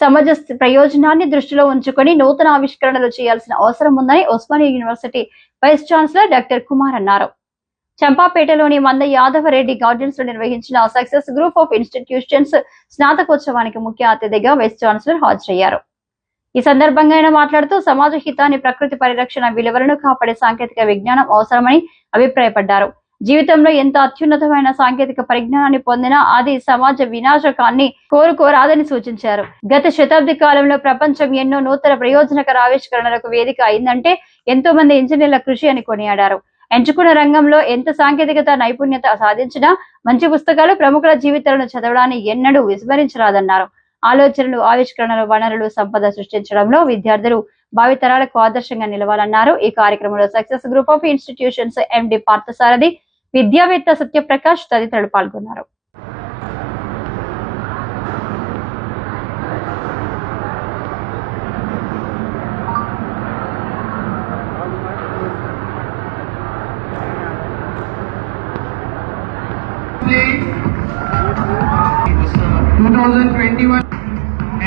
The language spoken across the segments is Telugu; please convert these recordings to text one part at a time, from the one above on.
సమాజ ప్రయోజనాన్ని దృష్టిలో ఉంచుకొని నూతన ఆవిష్కరణలు చేయాల్సిన అవసరం ఉందని Osmania university vice chancellor doctor Kumar అన్నారు. చంపాపేటలోని మంద యాదవరెడ్డి గార్డెన్స్ లో నిర్వహించిన సక్సెస్ గ్రూప్ ఆఫ్ ఇన్స్టిట్యూషన్స్ స్నాతకోత్సవానికి ముఖ్య అతిథిగా వైస్ ఛాన్సలర్ హాజరయ్యారు. ఈ సందర్భంగా ఆయన మాట్లాడుతూ సమాజ హితాన్ని, ప్రకృతి పరిరక్షణ విలువలను కాపాడే సాంకేతిక విజ్ఞానం అవసరమని అభిప్రాయపడ్డారు. జీవితంలో ఎంత అత్యున్నతమైన సాంకేతిక పరిజ్ఞానాన్ని పొందినా అది సమాజ వినాశకాన్ని కోరుకోరాదని సూచించారు. గత శతాబ్ది కాలంలో ప్రపంచం ఎన్నో నూతన ప్రయోజనకర ఆవిష్కరణలకు వేదిక అయిందంటే ఎంతో మంది ఇంజనీర్ల కృషి అని కొనియాడారు. ఎంచుకున్న రంగంలో ఎంత సాంకేతికత నైపుణ్యత సాధించినా మంచి పుస్తకాలు, ప్రముఖుల జీవితాలను చదవడాన్ని ఎన్నడూ విస్మరించరాదన్నారు. ఆలోచనలు, ఆవిష్కరణలు, వనరులు, సంపద సృష్టించడంలో విద్యార్థులు భావితరాలకు ఆదర్శంగా నిలవాలన్నారు. ఈ కార్యక్రమంలో సక్సెస్ గ్రూప్ ఆఫ్ ఇన్స్టిట్యూషన్స్ ఎండి పార్థసారథి, విద్యావేత్త సత్యప్రకాష్ తదితరులు పాల్గొన్నారు.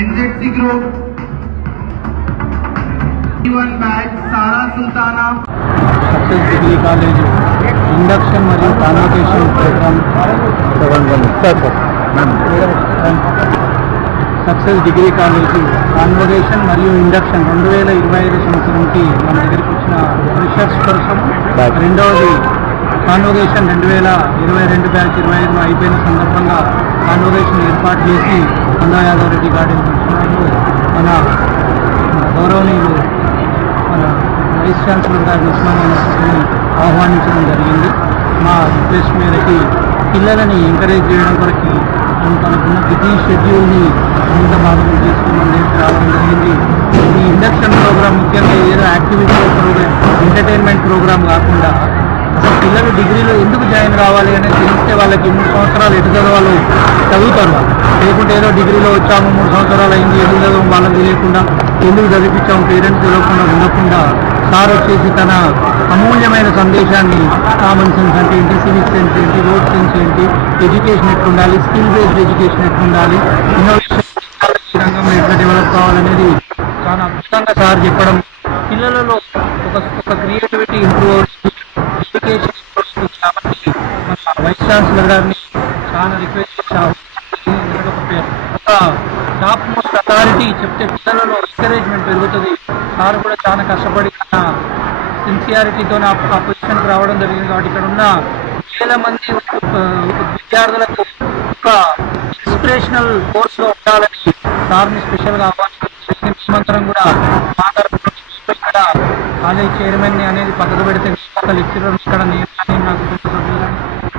NZC Group 21 batch Sara Sultana success degree college induction మరియు convocation programme success degree college convocation మరియు ఇండక్షన్ 2025 సంవత్సరంకి మన దగ్గరికి వచ్చిన ఫ్రెషర్స్ కోసం రెండవది కాన్వకేషన్ 2022 బ్యాచ్ 25 అయిపోయిన సందర్భంగా కాన్వకేషన్ ఏర్పాటు చేసి మంద యాదవరెడ్డి గార్డెన్ మన గౌరవనీయులు మన వైస్ ఛాన్సలర్ గారిని ఉస్మానియా యూనివర్సిటీని ఆహ్వానించడం జరిగింది. మా రిక్వెస్ట్ మేరకి పిల్లలని ఎంకరేజ్ చేయడం కొరకు తనకున్న బిజీ షెడ్యూల్ని అంత భాగం చేసుకోమని రావడం జరిగింది. ఈ ఇండక్షన్ ప్రోగ్రామ్ ముఖ్యంగా ఏదో యాక్టివిటీ ప్రోగ్రామ్, ఎంటర్టైన్మెంట్ ప్రోగ్రామ్ కాకుండా అసలు పిల్లలు డిగ్రీలో ఎందుకు జాయిన్ కావాలి అనేది తెలిస్తే వాళ్ళకి 3 సంవత్సరాలు ఎటు చదవాలో చదువుతారు. లేకుంటే ఏదో డిగ్రీలో వచ్చాము 3 సంవత్సరాలు అయింది ఎందుకు చదవం వాళ్ళకి తెలియకుండా, ఎందుకు చదివించాము పేరెంట్స్ తెలియకుండా ఉండకుండా సార్ వచ్చేసి తన అమూల్యమైన సందేశాన్ని కామన్ సెన్స్ అంటే ఏంటి, సివిక్ సెన్స్ ఏంటి, రోడ్ సెన్స్ ఏంటి, ఎడ్యుకేషన్ ఎట్లుండాలి, స్కిల్ బేస్డ్ ఎడ్యుకేషన్ ఎట్లుండాలి, ఇన్నోవేషన్ రంగంలో ఎట్లా డెవలప్ కావాలనేది చాలా అద్భుతంగా సార్ చెప్పడం, పిల్లలలో ఒక క్రియేటివిటీ ఇంప్రూవ్ ఎడ్యుకేషన్ కాబట్టి మన వైస్ ఛాన్సలర్ గారిని చాలా రిక్వెస్ట్ చేశాము. ఒక టాప్ మోస్ట్ అథారిటీ చెప్తే పిల్లలలో ఎంకరేజ్మెంట్ పెరుగుతుంది. సార్ కూడా చాలా కష్టపడి సిన్సియారిటీతో ఆ పొజిషన్కి రావడం జరిగింది. కాబట్టి ఇక్కడ ఉన్న వేల మంది విద్యార్థులకు ఒక ఇన్స్పిరేషనల్ కోర్సులో ఉండాలని సార్ని స్పెషల్గా ఆహ్వానించి మేమంతరం కూడా మా తరఫున ఇక్కడ కాలేజ్ చైర్మన్ అనేది పక్కకు పెడితే లెక్చరర్స్ ఇక్కడ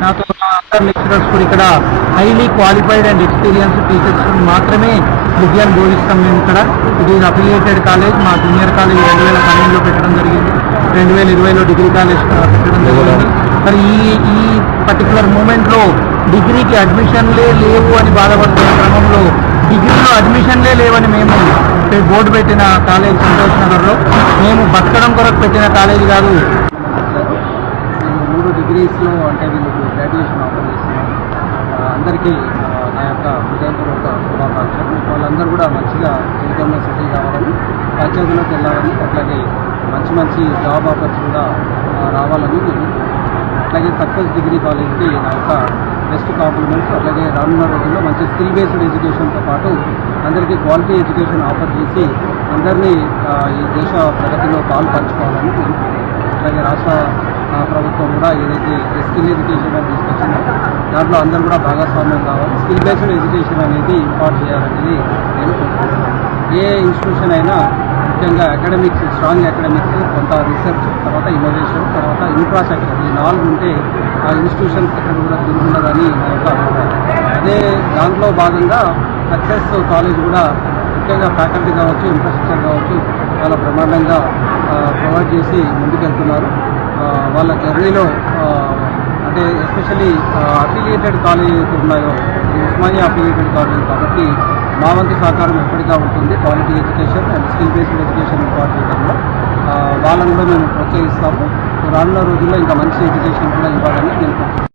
నాతో అందరు లెక్చరర్స్ కూడా ఇక్కడ highly qualified and experience teachers మాత్రమే విద్యను బోధిస్తాం. మేము ఇక్కడ ఇది అఫిలియేటెడ్ కాలేజ్. మా జూనియర్ కాలేజ్ 2012లో పెట్టడం జరిగింది, 2020లో డిగ్రీ కాలేజ్ పెట్టడం జరిగింది. మరి ఈ పర్టికులర్ మూమెంట్లో డిగ్రీకి అడ్మిషన్లే లేవు అని బాధపడుతున్న క్రమంలో డిగ్రీలో అడ్మిషన్లే లేవని మేము బోర్డు పెట్టిన కాలేజ్ సంతోష్ నగర్లో మేము బతకడం కొరకు పెట్టిన కాలేజ్ కాదు. 3 డిగ్రీస్లో అంటే వీళ్ళకి గ్రాడ్యుయేషన్ ఆఫర్ చేస్తున్నాం. అందరికీ నా యొక్క హృదయపూర్వక శుభాకాంక్షలు. వాళ్ళందరూ కూడా మంచిగా జీవితంలో సెటిల్ కావాలని, పంచాయతీలోకి వెళ్ళాలని, అట్లాగే మంచి జాబ్ ఆఫర్స్ కూడా రావాలని, అట్లాగే సక్సెస్ డిగ్రీ కాలేజ్కి నా యొక్క బెస్ట్ కాంప్లిమెంట్స్. అట్లాగే రానున్న రోజుల్లో మంచి స్కిల్ బేస్డ్ ఎడ్యుకేషన్తో పాటు అందరికీ క్వాలిటీ ఎడ్యుకేషన్ ఆఫర్ చేసి అందరినీ ఈ దేశ ప్రగతిలో పాలు పంచుకోవాలని, అట్లాగే రాష్ట్ర ప్రభుత్వం కూడా ఏదైతే స్కిల్ ఎడ్యుకేషన్ అని తీసుకొచ్చిందో దాంట్లో అందరూ కూడా భాగస్వామ్యం కావాలి. స్కిల్ బేస్డ్ ఎడ్యుకేషన్ అనేది ఇంపార్ట్ చేయాలనేది నేను కోరుకుంటున్నాను. ఏ ఇన్స్టిట్యూషన్ అయినా ముఖ్యంగా అకాడమిక్స్, స్ట్రాంగ్ అకాడమిక్స్, కొంత రీసెర్చ్, తర్వాత ఇన్నోవేషన్, తర్వాత ఇన్ఫ్రాస్ట్రక్చర్, ఈ 4 ఉంటే ఆ ఇన్స్టిట్యూషన్ ఎక్కడ కూడా తిరుగుండదని నా యొక్క అభిప్రాయం. అదే దాంట్లో భాగంగా సక్సెస్ కాలేజ్ కూడా ముఖ్యంగా ఫ్యాకల్టీ కావచ్చు, ఇన్ఫ్రాస్ట్రక్చర్ కావచ్చు చాలా బ్రహ్మాండంగా ప్రొవైడ్ చేసి ముందుకెళ్తున్నారు. వాళ్ళ జర్నీలో అంటే ఎస్పెషల్లీ అఫిలియేటెడ్ కాలేజెస్ ఉన్నాయో, ఉస్మానియా అఫిలియేటెడ్ కాలేజ్ కాబట్టి మా వంతు సహకారం ఎప్పటిగా ఉంటుంది. Quality education and skill based education impart చేయడంలో వాళ్ళని కూడా మేము ప్రోత్సహిస్తాము. రానున్న రోజుల్లో ఇంకా మంచి ఎడ్యుకేషన్ కూడా ఇవ్వాలని నేను